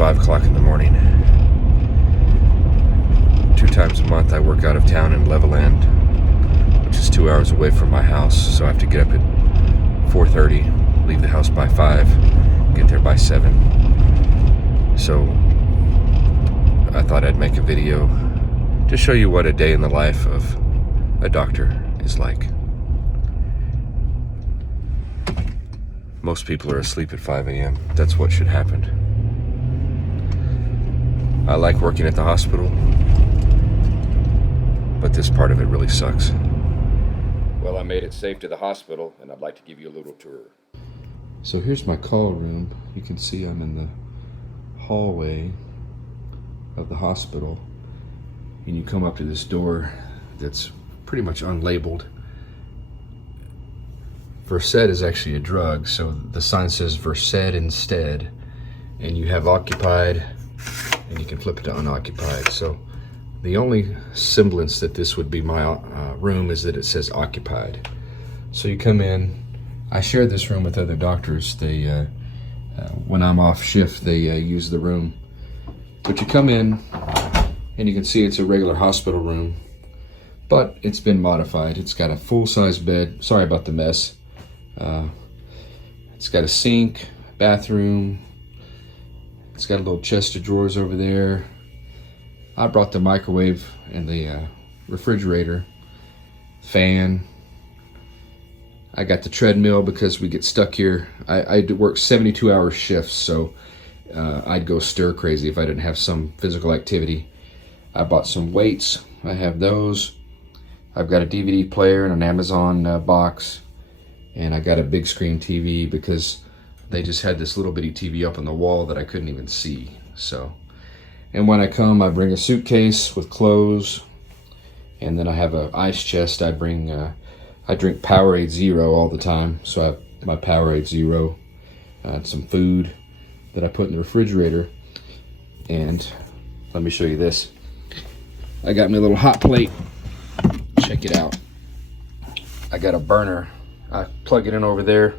5 o'clock in the morning. 2 times a month I work out of town in Levelland, which is 2 hours away from my house, so I have to get up at 4:30, leave the house by 5, get there by 7. So I thought I'd make a video to show you what a day in the life of a doctor is like. Most people are asleep at 5 a.m. That's what should happen. I like working at the hospital, but this part of it really sucks. Well, I made it safe to the hospital, and I'd like to give you a little tour. So here's my call room. You can see I'm in the hallway of the hospital, and you come up to this door that's pretty much unlabeled. Versed is actually a drug, so the sign says Versed instead, and you have occupied, and you can flip it to unoccupied. So the only semblance that this would be my room is that it says occupied. So you come in. I share this room with other doctors. They, when I'm off shift, they use the room. But you come in, and you can see it's a regular hospital room, but it's been modified. It's got a full-size bed. Sorry about the mess. It's got a sink, bathroom. It's got a little chest of drawers over there. I brought the microwave and the refrigerator, fan. I got the treadmill because we get stuck here. I work 72-hour shifts, so I'd go stir crazy if I didn't have some physical activity. I bought some weights. I have those. I've got a DVD player and an Amazon box. And I got a big screen TV because they just had this little bitty TV up on the wall that I couldn't even see. So, and when I come, I bring a suitcase with clothes, and then I have an ice chest. I drink Powerade Zero all the time, so I have my Powerade Zero, some food that I put in the refrigerator, and let me show you this. I got my little hot plate. Check it out. I got a burner. I plug it in over there,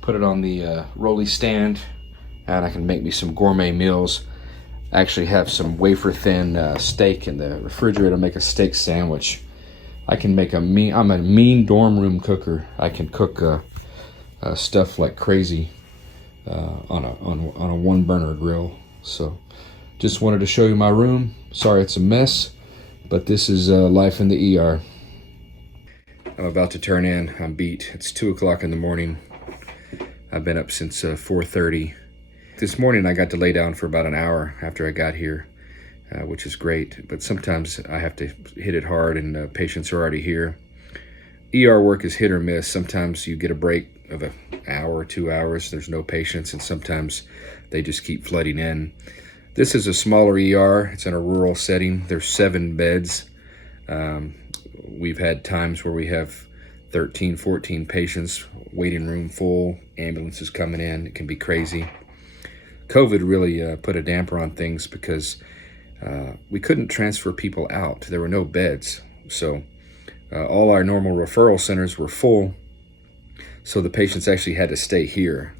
put it on the rolly stand, and I can make me some gourmet meals. I actually have some wafer thin steak in the refrigerator to make a steak sandwich. I can make I'm a mean dorm room cooker. I can cook stuff like crazy on a one burner grill. So just wanted to show you my room. Sorry it's a mess, but this is life in the ER. I'm about to turn in. I'm beat. It's 2 o'clock in the morning. I've been up since 4:30. This morning I got to lay down for about an hour after I got here, which is great. But sometimes I have to hit it hard, and patients are already here. ER work is hit or miss. Sometimes you get a break of an hour or 2 hours. There's no patients, and sometimes they just keep flooding in. This is a smaller ER. It's in a rural setting. There's 7 beds. We've had times where we have 13, 14 patients, waiting room full, ambulances coming in. It can be crazy. COVID really put a damper on things because we couldn't transfer people out. There were no beds. So all our normal referral centers were full. So the patients actually had to stay here.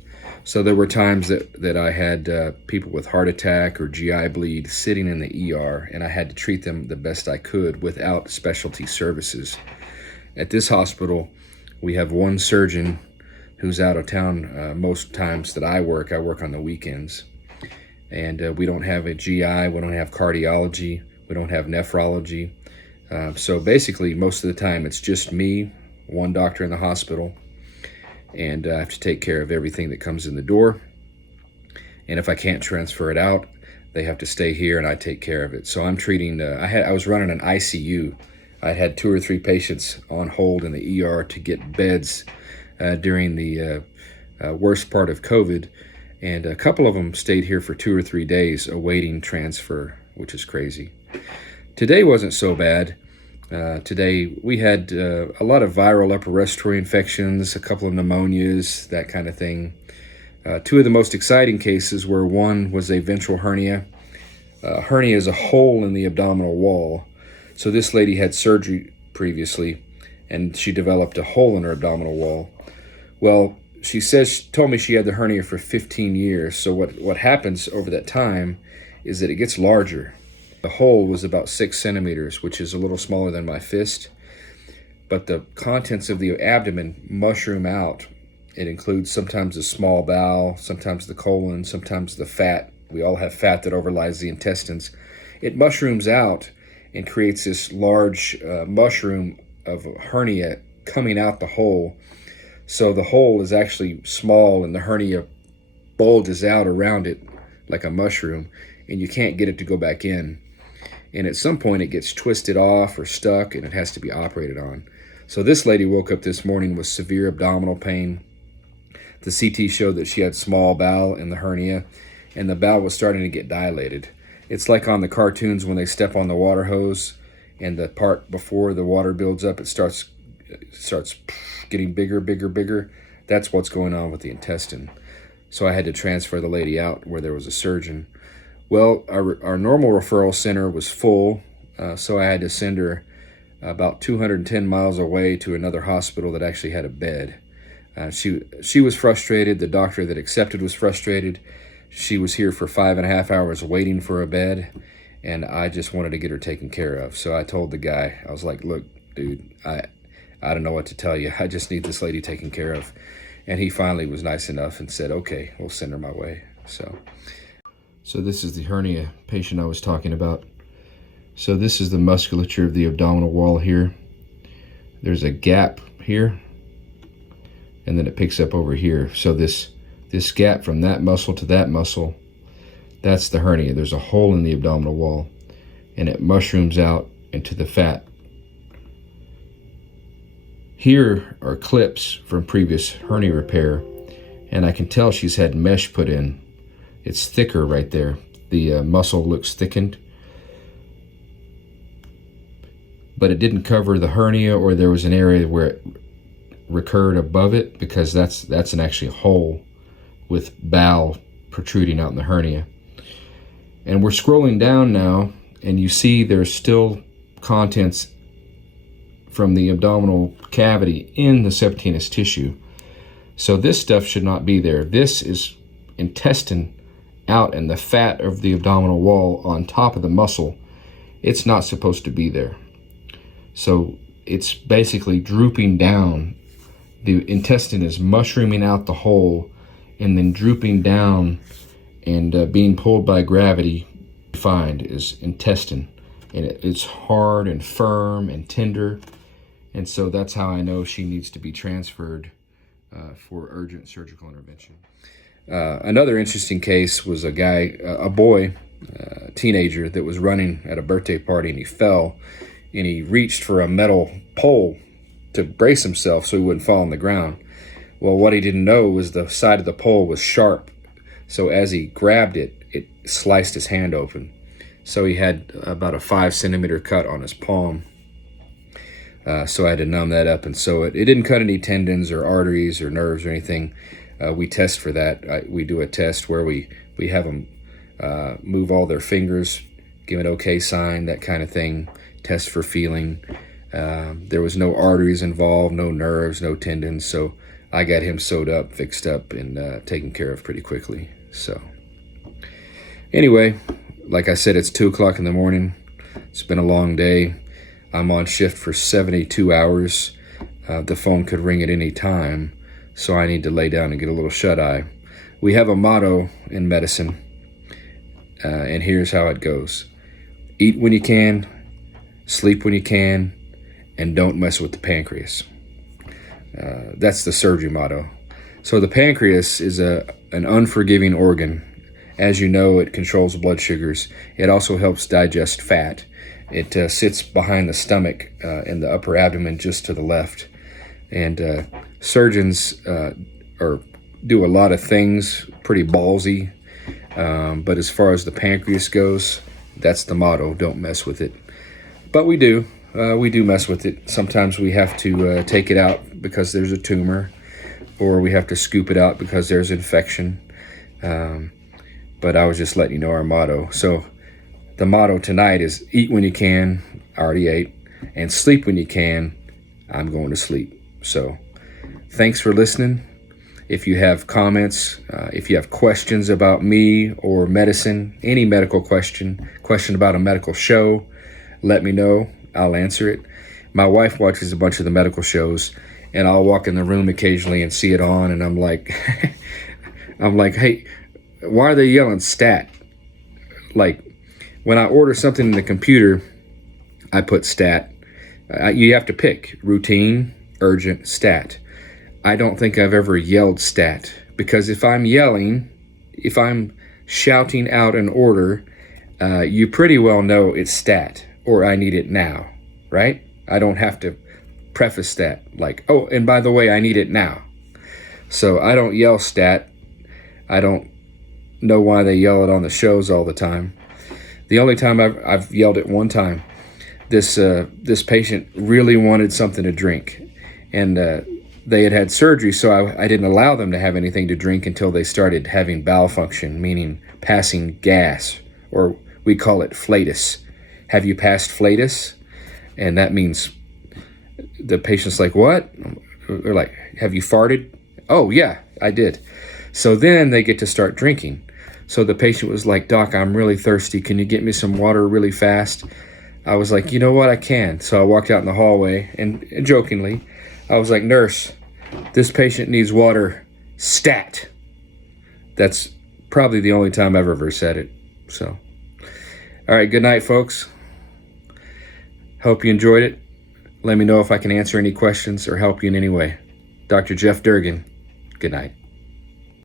So there were times that I had people with heart attack or GI bleed sitting in the ER, and I had to treat them the best I could without specialty services. At this hospital, we have one surgeon who's out of town most times that I work on the weekends. And we don't have a GI, we don't have cardiology, we don't have nephrology. So basically, most of the time, it's just me, one doctor in the hospital, and I have to take care of everything that comes in the door. And if I can't transfer it out, they have to stay here and I take care of it. So I'm treating, I was running an ICU. I had 2 or 3 patients on hold in the ER to get beds during the worst part of COVID. And a couple of them stayed here for 2 or 3 days awaiting transfer, which is crazy. Today wasn't so bad. Today we had a lot of viral upper respiratory infections, a couple of pneumonias, that kind of thing. 2 of the most exciting cases were, one was a ventral hernia. Hernia is a hole in the abdominal wall. So this lady had surgery previously, and she developed a hole in her abdominal wall. Well, she told me she had the hernia for 15 years. So what happens over that time is that it gets larger. The hole was about 6 centimeters, which is a little smaller than my fist, but the contents of the abdomen mushroom out. It includes sometimes the small bowel, sometimes the colon, sometimes the fat. We all have fat that overlies the intestines. It mushrooms out and creates this large mushroom of a hernia coming out the hole. So the hole is actually small and the hernia bulges out around it like a mushroom, and you can't get it to go back in. And at some point it gets twisted off or stuck and it has to be operated on. So this lady woke up this morning with severe abdominal pain. The CT showed that she had small bowel in the hernia, and the bowel was starting to get dilated. It's like on the cartoons when they step on the water hose and the part before the water builds up, it starts getting bigger, bigger, bigger. That's what's going on with the intestine. So I had to transfer the lady out where there was a surgeon. Well, our normal referral center was full, so I had to send her about 210 miles away to another hospital that actually had a bed. She was frustrated. The doctor that accepted was frustrated. She was here for 5.5 hours waiting for a bed, and I just wanted to get her taken care of. So I told the guy, I was like, look, dude, I don't know what to tell you. I just need this lady taken care of. And he finally was nice enough and said, okay, we'll send her my way. So this is the hernia patient I was talking about. So this is the musculature of the abdominal wall here. There's a gap here, and then it picks up over here. So this gap from that muscle to that muscle, that's the hernia. There's a hole in the abdominal wall, and it mushrooms out into the fat. Here are clips from previous hernia repair, and I can tell she's had mesh put in. It's thicker right there. The muscle looks thickened, but it didn't cover the hernia, or there was an area where it recurred above it, because that's an actually hole with bowel protruding out in the hernia. And we're scrolling down now, and you see there's still contents from the abdominal cavity in the subcutaneous tissue. So this stuff should not be there. This is intestine out and the fat of the abdominal wall on top of the muscle. It's not supposed to be there. So it's basically drooping down. The intestine is mushrooming out the hole and then drooping down and being pulled by gravity. Find is intestine, and it's hard and firm and tender. And so that's how I know she needs to be transferred for urgent surgical intervention. Another interesting case was a boy, teenager, that was running at a birthday party, and he fell, and he reached for a metal pole to brace himself so he wouldn't fall on the ground. Well, what he didn't know was the side of the pole was sharp. So as he grabbed it, it sliced his hand open. So he had about a 5-centimeter cut on his palm. So I had to numb that up and sew it. It didn't cut any tendons or arteries or nerves or anything. We test for that. We do a test where we have them move all their fingers, give an okay sign, that kind of thing, test for feeling. There was no arteries involved, no nerves, no tendons. So I got him sewed up, fixed up, and taken care of pretty quickly. So anyway, like I said, it's 2 o'clock in the morning. It's been a long day. I'm on shift for 72 hours. The phone could ring at any time, so I need to lay down and get a little shut-eye. We have a motto in medicine, and here's how it goes. Eat when you can, sleep when you can, and don't mess with the pancreas. That's the surgery motto. So the pancreas is an unforgiving organ. As you know, it controls blood sugars. It also helps digest fat. It sits behind the stomach in the upper abdomen just to the left. And surgeons do a lot of things, pretty ballsy. But as far as the pancreas goes, that's the motto, don't mess with it. But we do mess with it. Sometimes we have to take it out because there's a tumor, or we have to scoop it out because there's infection. But I was just letting you know our motto. So the motto tonight is eat when you can, I already ate, and sleep when you can, I'm going to sleep. So thanks for listening, If you have comments, if you have questions about me or medicine, any medical question about a medical show, let me know. I'll answer it. My wife watches a bunch of the medical shows, and I'll walk in the room occasionally and see it on, and I'm like, hey, why are they yelling stat? Like, when I order something in the computer, I put stat. You have to pick routine, urgent, stat. I don't think I've ever yelled stat, because if I'm yelling, if I'm shouting out an order, you pretty well know it's stat or I need it now, right? I don't have to preface that like, oh, and by the way, I need it now. So I don't yell stat. I don't know why they yell it on the shows all the time. The only time I've yelled it one time, this patient really wanted something to drink, and they had surgery, so I didn't allow them to have anything to drink until they started having bowel function, meaning passing gas, or we call it flatus. Have you passed flatus? And that means the patient's like, what? They're like, have you farted? Oh, yeah, I did. So then they get to start drinking. So the patient was like, Doc, I'm really thirsty. Can you get me some water really fast? I was like, you know what, I can. So I walked out in the hallway, and jokingly, I was like, nurse, this patient needs water stat. That's probably the only time I've ever said it. So, all right, good night, folks. Hope you enjoyed it. Let me know if I can answer any questions or help you in any way. Dr. Jeff Durgin, good night.